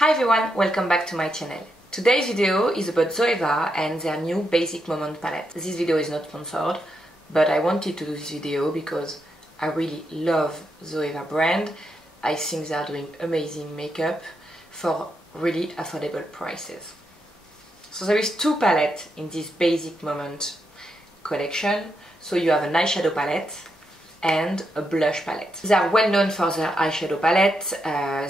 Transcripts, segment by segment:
Hi everyone, welcome back to my channel. Today's video is about Zoeva and their new Basic Moment palette. This video is not sponsored, but I wanted to do this video because I really love Zoeva brand. I think they are doing amazing makeup for really affordable prices. So there is two palettes in this Basic Moment collection. So you have an eyeshadow palette and a blush palette. They are well known for their eyeshadow palette.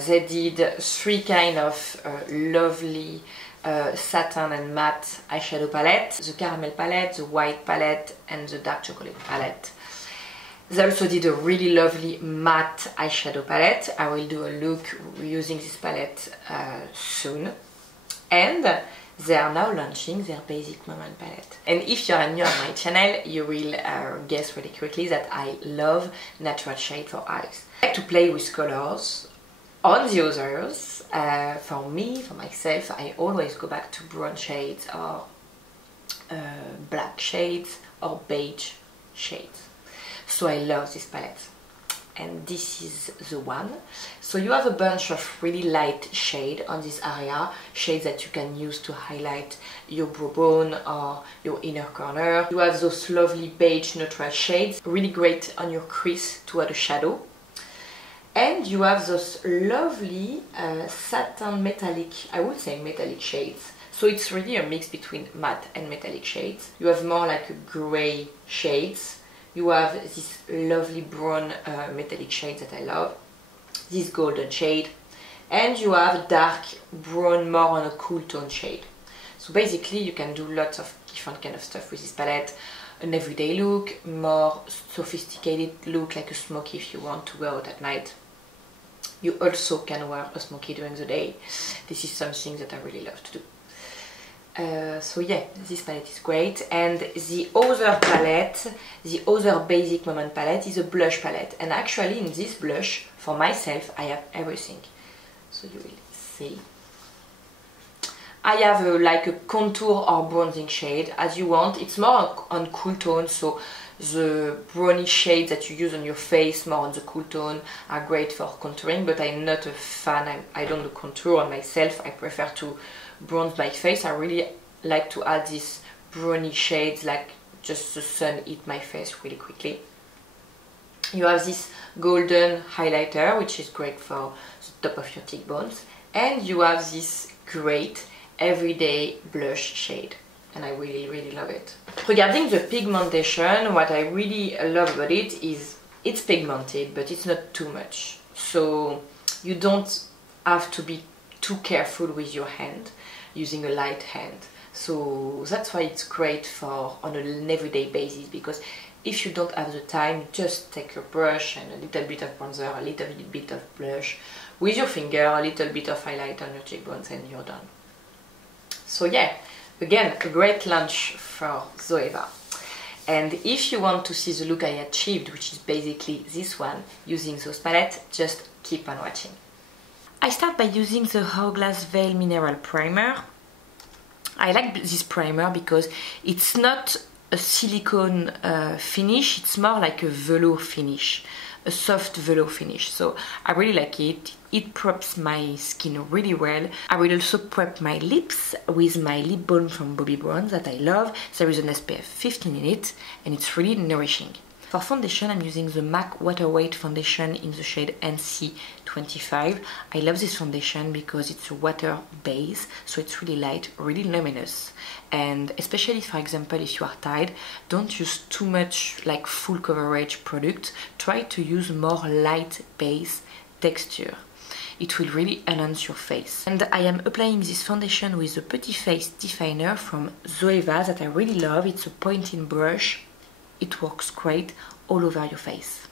They did three kind of lovely satin and matte eyeshadow palette: the caramel palette, the white palette and the dark chocolate palette. They also did a really lovely matte eyeshadow palette. I will do a look using this palette soon. And they are now launching their Basic Moment palette. And if you are new on my channel, you will guess really quickly that I love natural shade for eyes. I like to play with colors. On the others, for me, for myself, I always go back to brown shades or black shades or beige shades. So I love this palette. And this is the one. So you have a bunch of really light shade on this area, shades that you can use to highlight your brow bone or your inner corner. You have those lovely beige neutral shades, really great on your crease to add a shadow. And you have those lovely satin metallic, I would say metallic shades. So it's really a mix between matte and metallic shades. You have more like a grey shades. You have this lovely brown metallic shade that I love, this golden shade, and you have dark brown more on a cool tone shade. So basically you can do lots of different kind of stuff with this palette. An everyday look, more sophisticated look like a smoky if you want to go out at night. You also can wear a smoky during the day. This is something that I really love to do. So yeah, this palette is great. And the other palette, the other Basic Moment palette, is a blush palette. And actually in this blush, for myself, I have everything. So you will see. I have like a contour or bronzing shade, as you want. It's more on cool tone, so the browny shades that you use on your face, more on the cool tone, are great for contouring, but I'm not a fan. I don't do contour on myself. I prefer to bronze my face. I really like to add these browny shades, like just the sun hit my face really quickly. You have this golden highlighter, which is great for the top of your cheekbones, and you have this great everyday blush shade, and I really love it. Regarding the pigmentation, what I really love about it is it's pigmented, but it's not too much, so you don't have to be too careful with your hand, using a light hand. So that's why it's great for on an everyday basis, because if you don't have the time, just take your brush and a little bit of bronzer, a little bit of blush, with your finger, a little bit of highlight on your cheekbones, and you're done. So yeah, again, a great launch for Zoeva. And if you want to see the look I achieved, which is basically this one, using those palettes, just keep on watching. I start by using the Hourglass Veil Mineral Primer. I like this primer because it's not a silicone finish, it's more like a velour finish, a soft velour finish. So I really like it. It preps my skin really well. I will also prep my lips with my lip balm from Bobbi Brown that I love. There is an SPF 15 in it and it's really nourishing. For foundation, I'm using the MAC Waterweight foundation in the shade NC25. I love this foundation because it's a water base, so it's really light, really luminous. And especially, for example, if you are tired, don't use too much like full coverage product. Try to use more light base texture. It will really enhance your face. And I am applying this foundation with a Petit Face Definer from Zoeva that I really love. It's a point-in brush. It works great all over your face.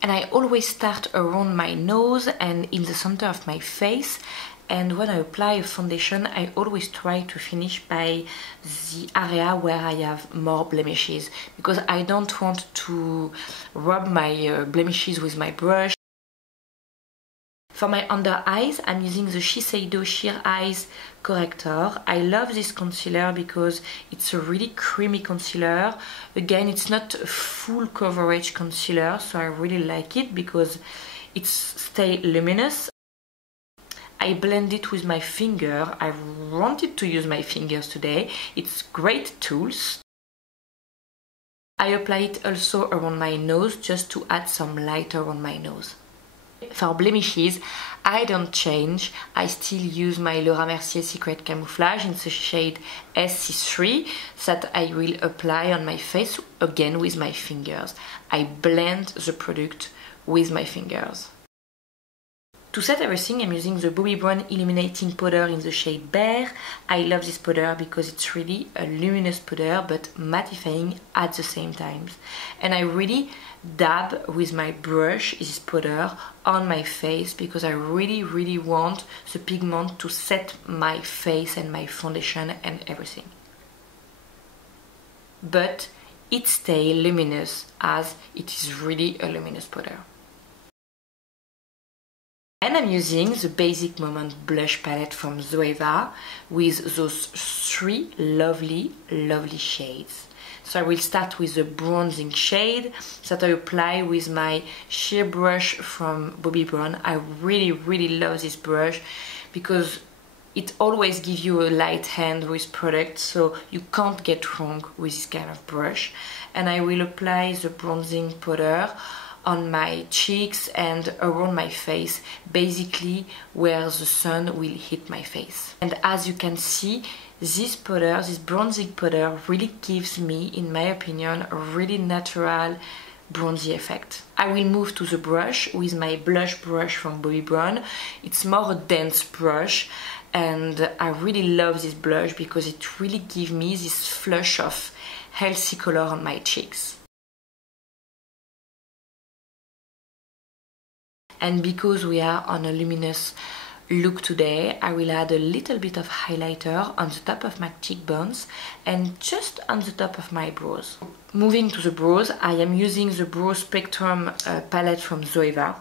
And I always start around my nose and in the center of my face. And when I apply a foundation, I always try to finish by the area where I have more blemishes, because I don't want to rub my blemishes with my brush. For my under eyes, I'm using the Shiseido Sheer Eyes Corrector. I love this concealer because it's a really creamy concealer. Again, it's not a full coverage concealer, so I really like it because it stays luminous. I blend it with my finger. I wanted to use my fingers today. It's great tools. I apply it also around my nose just to add some light around my nose. For blemishes, I don't change. I still use my Mercier Secret Camouflage in the shade SC3 that I will apply on my face again with my fingers. I blend the product with my fingers. To set everything, I'm using the Bobbi Brown Illuminating powder in the shade Bear. I love this powder because it's really a luminous powder but mattifying at the same time. And I really dab with my brush this powder on my face because I really want the pigment to set my face and my foundation and everything. But it stays luminous as it is really a luminous powder. And I'm using the Basic Moment blush palette from Zoeva with those three lovely shades. So I will start with the bronzing shade that I apply with my sheer brush from Bobbi Brown. I really love this brush because it always gives you a light hand with product, so you can't get wrong with this kind of brush. And I will apply the bronzing powder on my cheeks and around my face, basically where the sun will hit my face. And as you can see, this powder, this bronzing powder, really gives me, in my opinion, a really natural bronzy effect. I will move to the brush with my blush brush from Bobbi Brown. It's more a dense brush and I really love this blush because it really gives me this flush of healthy color on my cheeks. And because we are on a luminous look today, I will add a little bit of highlighter on the top of my cheekbones and just on the top of my brows. Moving to the brows, I am using the Brow Spectrum palette from Zoeva.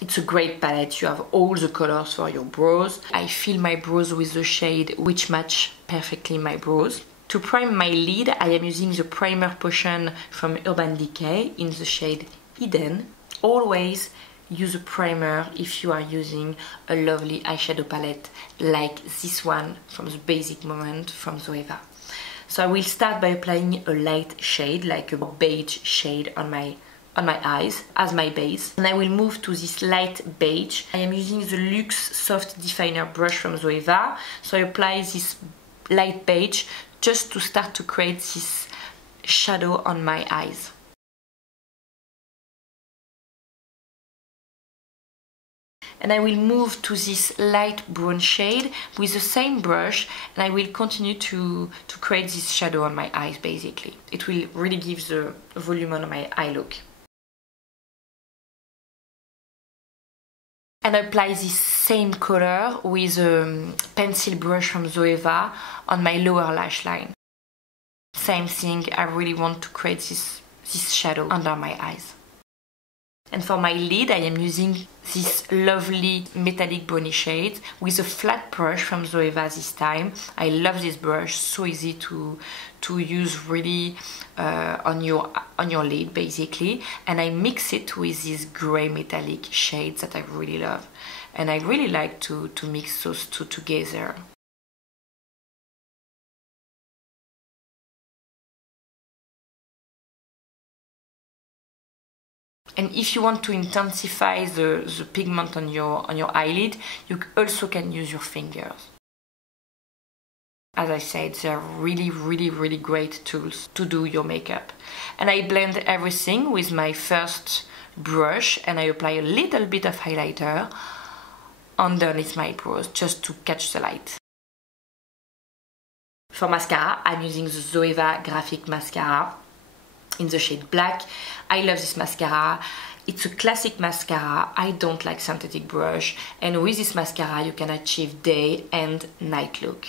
It's a great palette, you have all the colors for your brows. I fill my brows with the shade which match perfectly my brows. To prime my lid, I am using the primer potion from Urban Decay in the shade Eden. Always use a primer if you are using a lovely eyeshadow palette like this one from the Basic Moment from Zoeva. So I will start by applying a light shade, like a beige shade on my eyes as my base. And I will move to this light beige. I am using the Luxe Soft Definer brush from Zoeva. So I apply this light beige just to start to create this shadow on my eyes. And I will move to this light brown shade with the same brush and I will continue to create this shadow on my eyes basically. It will really give the volume on my eye look. And I apply this same color with a pencil brush from Zoeva on my lower lash line. Same thing, I really want to create this shadow under my eyes. And for my lid, I am using this lovely metallic brownie shade with a flat brush from Zoeva this time. I love this brush, so easy to use really on your lid basically. And I mix it with this grey metallic shade that I really love. And I really like to mix those two together. And if you want to intensify the pigment on your eyelid, you also can use your fingers. As I said, they're really great tools to do your makeup. And I blend everything with my first brush and I apply a little bit of highlighter underneath my brows just to catch the light. For mascara, I'm using the Zoeva Graphic mascara in the shade black. I love this mascara. It's a classic mascara. I don't like synthetic brush, and with this mascara you can achieve day and night look.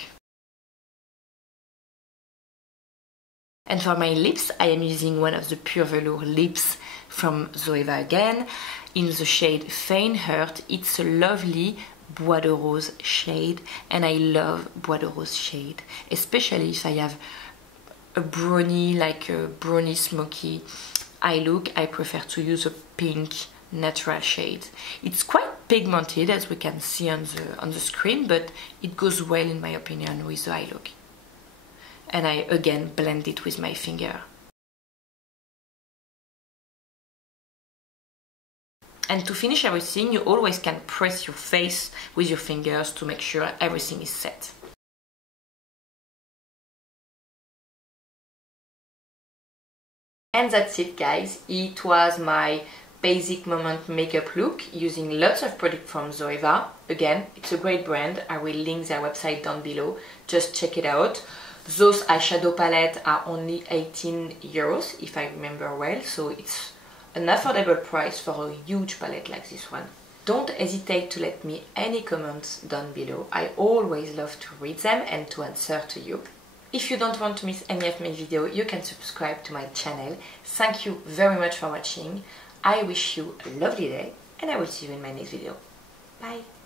And for my lips, I am using one of the Pure Velours lips from Zoeva again in the shade Faint Heart. It's a lovely Bois de Rose shade and I love Bois de Rose shade, especially if I have a brownie, like a brownie smoky eye look. I prefer to use a pink natural shade. It's quite pigmented, as we can see on the screen, but it goes well, in my opinion, with the eye look. And I again blend it with my finger. And to finish everything, you always can press your face with your fingers to make sure everything is set. And that's it, guys. It was my basic moment makeup look using lots of product from Zoeva. Again, it's a great brand. I will link their website down below. Just check it out. Those eyeshadow palettes are only 18 euros, if I remember well, so it's an affordable price for a huge palette like this one. Don't hesitate to let me any comments down below. I always love to read them and to answer to you. If you don't want to miss any of my videos, you can subscribe to my channel. Thank you very much for watching. I wish you a lovely day and I will see you in my next video. Bye!